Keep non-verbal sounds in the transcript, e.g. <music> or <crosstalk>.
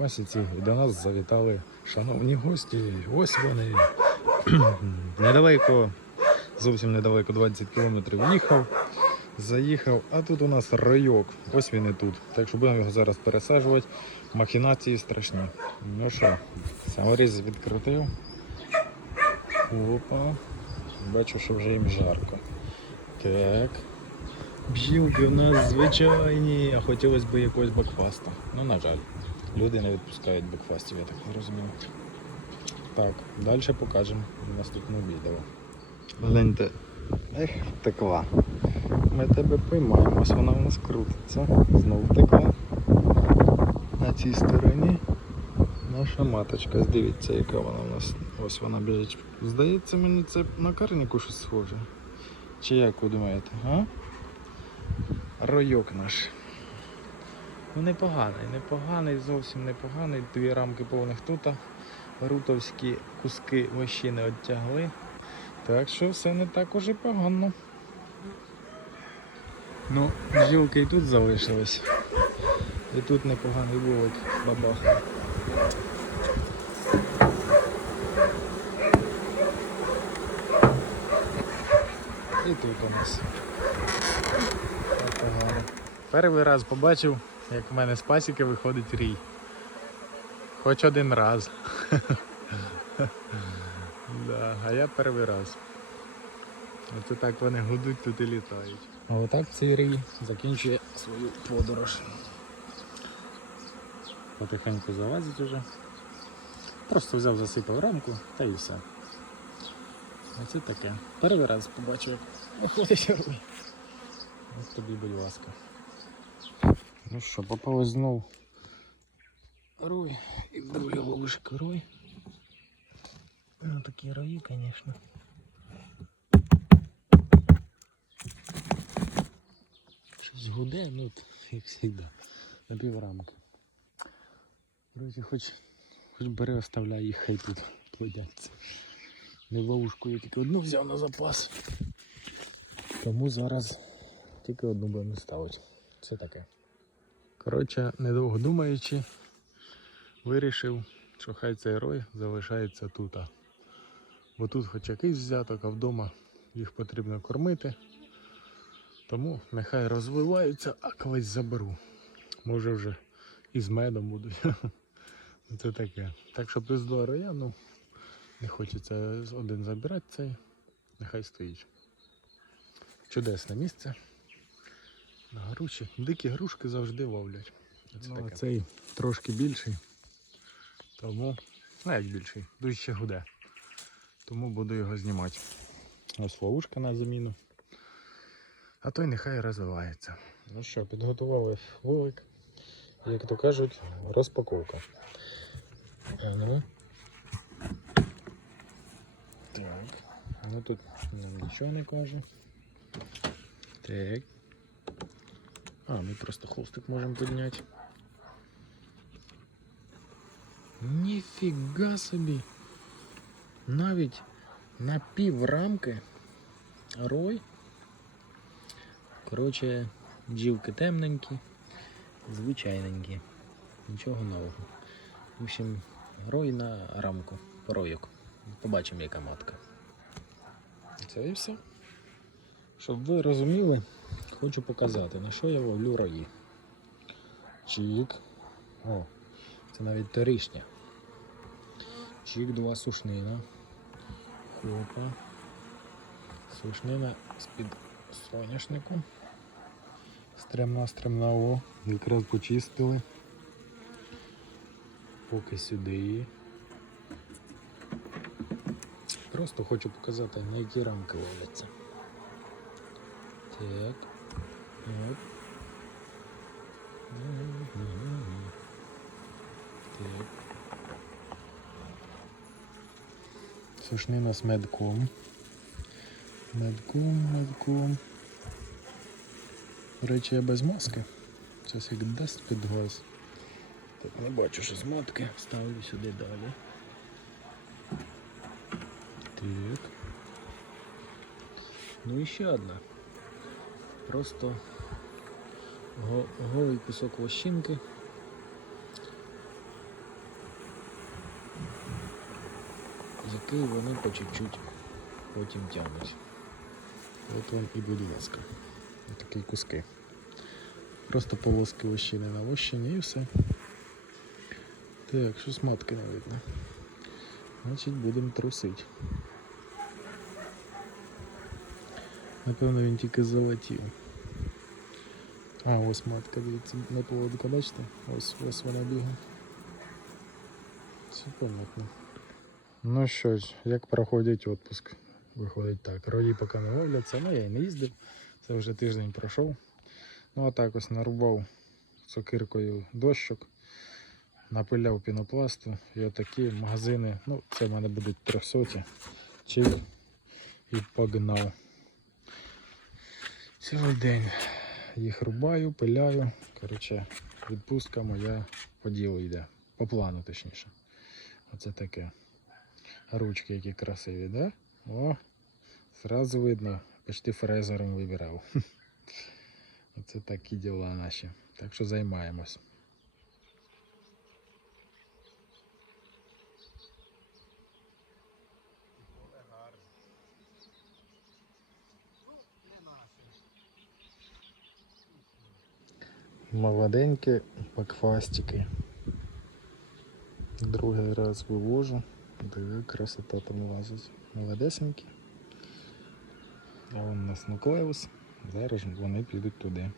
місяці і до нас завітали шановні гості. Ось вони. <clears throat> недалеко, зовсім недалеко, 20 кілометрів їхав, заїхав, а тут у нас райок. Ось він і тут. Так що будемо його зараз пересаджувати. Махінації страшні. Ну що, саморіз відкрутив. Опа. Бачу, що вже їм жарко. Так. Бджілки у нас звичайні, а хотілося б якогось бакфаста. Ну, на жаль, люди не відпускають бакфастів, я так не розумію. Так, далі покажемо в наступному відео. Гляньте, ех, втекла. Ми тебе поймаємо, ось вона у нас крутиться. Знову втекла. На цій стороні наша маточка. Дивіться, яка вона у нас. Ось вона біжить. Здається, мені це на карніку щось схоже. Чи як ви думаєте, а? Ройок наш. Ну непоганий, непоганий, зовсім непоганий. Дві рамки повних тута. Рутовські куски вощини оттягли. Так що все не так уже погано. Ну, бджілки і тут залишились. І тут непоганий вулик бабаха. І тут у нас. Перший раз побачив, як в мене з пасіки виходить рій. Хоч один раз. <laughs> да, а я перший раз. Оце так вони гудуть тут і літають. А отак цей рій закінчує свою подорож. Потихеньку залазить уже. Просто взяв, засипав рамку та і все. Оце таке. Перший раз побачив, як виходить руй. Ось тобі, будь ласка. Ну що, попалось знов руй і другий ловишик руй. Ну такі рої, звісно. Щось гуде, ну як завжди, на піврамки. Друзі, хоч, хоч бери оставляй їх, хай тут плодяться. Не ловушку я тільки одну взяв на запас. Тому зараз тільки одну будемо ставити. Це таке. Коротше, недовго думаючи, вирішив, що хай цей рой залишається тут. Бо тут хоч якийсь взяток, а вдома їх потрібно кормити. Тому нехай розвиваються, а колись заберу. Може вже і з медом будуть. <laughs> Це таке. Так що плюс два роя, ну не хочеться один забирати цей, нехай стоїть. Чудесне місце. Груші. Дикі грушки завжди ловлять. Оце ну, таке. Цей трошки більший. Тому, ну як більший, дуже ще гуде. Тому буду його знімати. Ось ловушка на заміну. А той нехай розвивається. Ну що, підготували вулик. Як то кажуть, розпаковка. Ну. Так. Ну тут нам нічого не каже. Так. А, ми просто холстик можемо підняти. Ніфіга собі. Навіть на пів рамки рой. Коротше, бджілки темненькі, звичайненькі. Нічого нового. В общем, рой на рамку, ройок. Побачимо, яка матка. Це і все. Щоб ви розуміли, хочу показати, на що я ловлю рої. Чік. О, це навіть торішня. Чік, два сушнина. Хопа. Сушнина з-під соняшнику. Стремна, стремна, о, якраз почистили. Поки сюди. Просто хочу показати, на які рамки ловляться. Так. Оп. Так. Сушнина з медком. Медком, медком. До речі, я без маски. Зараз як дасть під газ. Так не бачу, що з матки. Ставлю сюди далі. Так. Ну і ще одна. Просто голий пісок лощинки. Який вони по чуть-чуть потім тягнуть. От вам і, будь ласка, такі куски. Просто полоски лощини на лощині і все. Так, щось матки не видно. Значить будемо трусити. Напевно він тільки залетів. А, ось матка, дивіться, на поводка, бачите? Ось ось вона бігає. Все понятно. Ну що ж, як проходить відпуск? Виходить так. Рої поки не ловляться, ну я і не їздив. Це вже тиждень пройшов. Ну а так ось нарубав сокиркою дощок, напиляв пінопласту і отакі магазини. Ну, це в мене будуть 300 чик і погнав. Цілий день їх рубаю, пиляю. Коротше, відпустка моя по ділу йде. По плану, точніше. Оце таке. Ручки які красиві, да? О, зразу видно, почти фрезером вибирав. <laughs> Оце такі діла наші. Так що займаємось. Молоденькі бакфастики. Другий раз вивожу. Диви, красота там лазить. Молодесенькі. А вон у нас нуклеус. Зараз вони підуть туди.